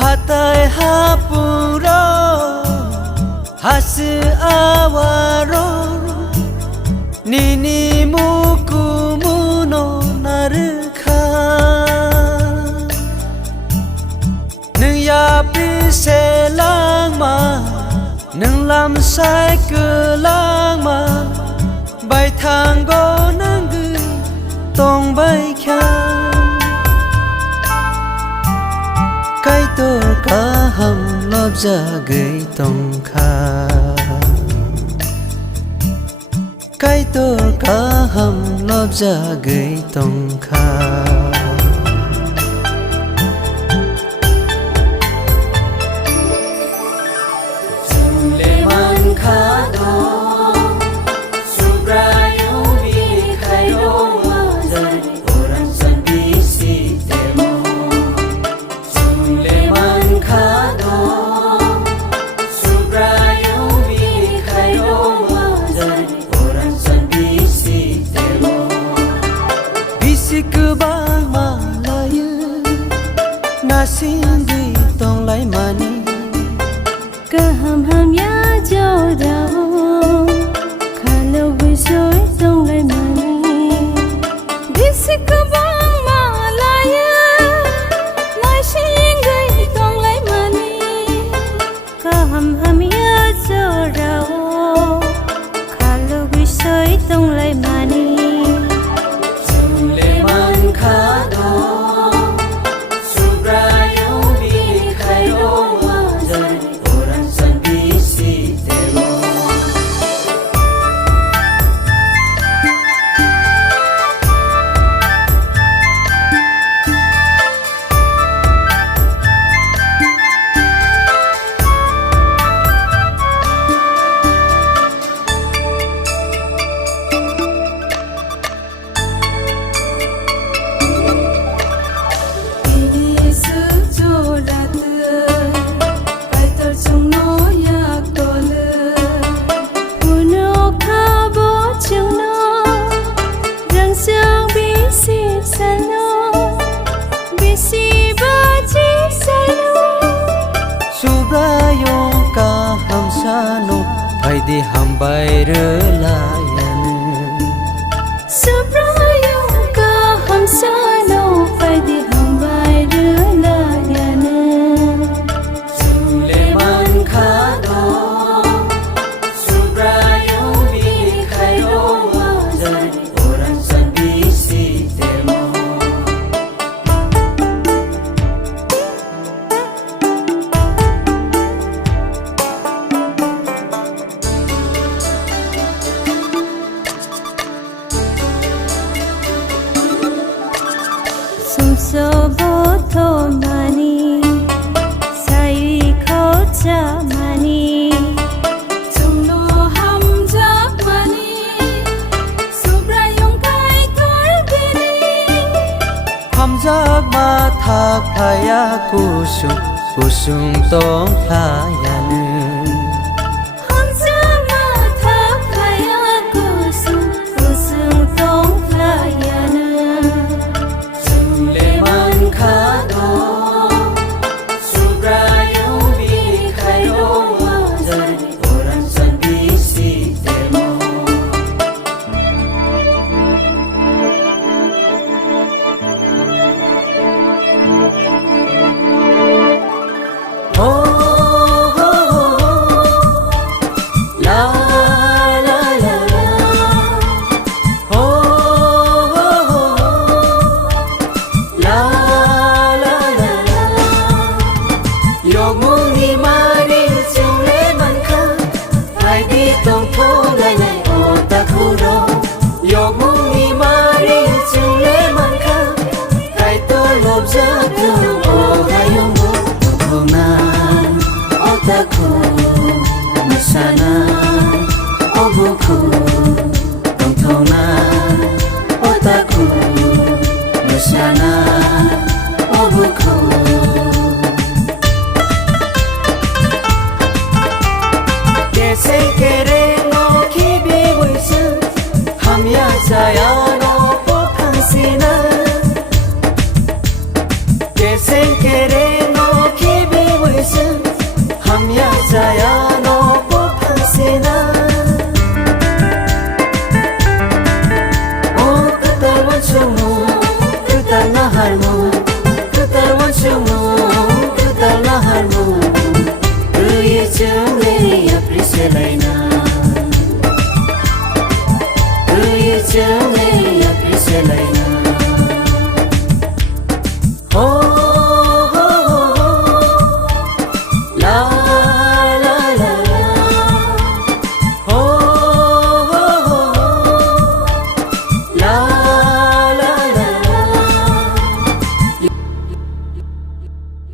hatai hapuro hasu awaro nini muku muno narukha nung ya pise lang ma nung lam sai ke lang ma bai thang go nang gu tong bai kha cái tôi cả hầm lóp ra gầy tông kha cái tôi cả hầm lóp ra gầy tông kha Sindi tong lai mani ka ham ya jo rao khalo bi soi tong lai mani bisik bang ma la ya lai sing gai tong lai mani ka ham ya jo rao khalo bi soi tong lai mani le man kha do phải đi hầm bay rơ la yan Subrayo ka ham sano phải đi hầm bay rơ la yan Suleman kha do Subrayo bi khai do zari orang san bi si temo so bo tho mani sai kho cha mani chung lo ham ja mani subra yong kai kar bini ham jak ma thak phaya kusum tong phaya nu ham ja ma thak phaya kusum tong phaya nu kha do Subrayo bi khai do zari orang san bi si temo oh Chớ nghe ya pisele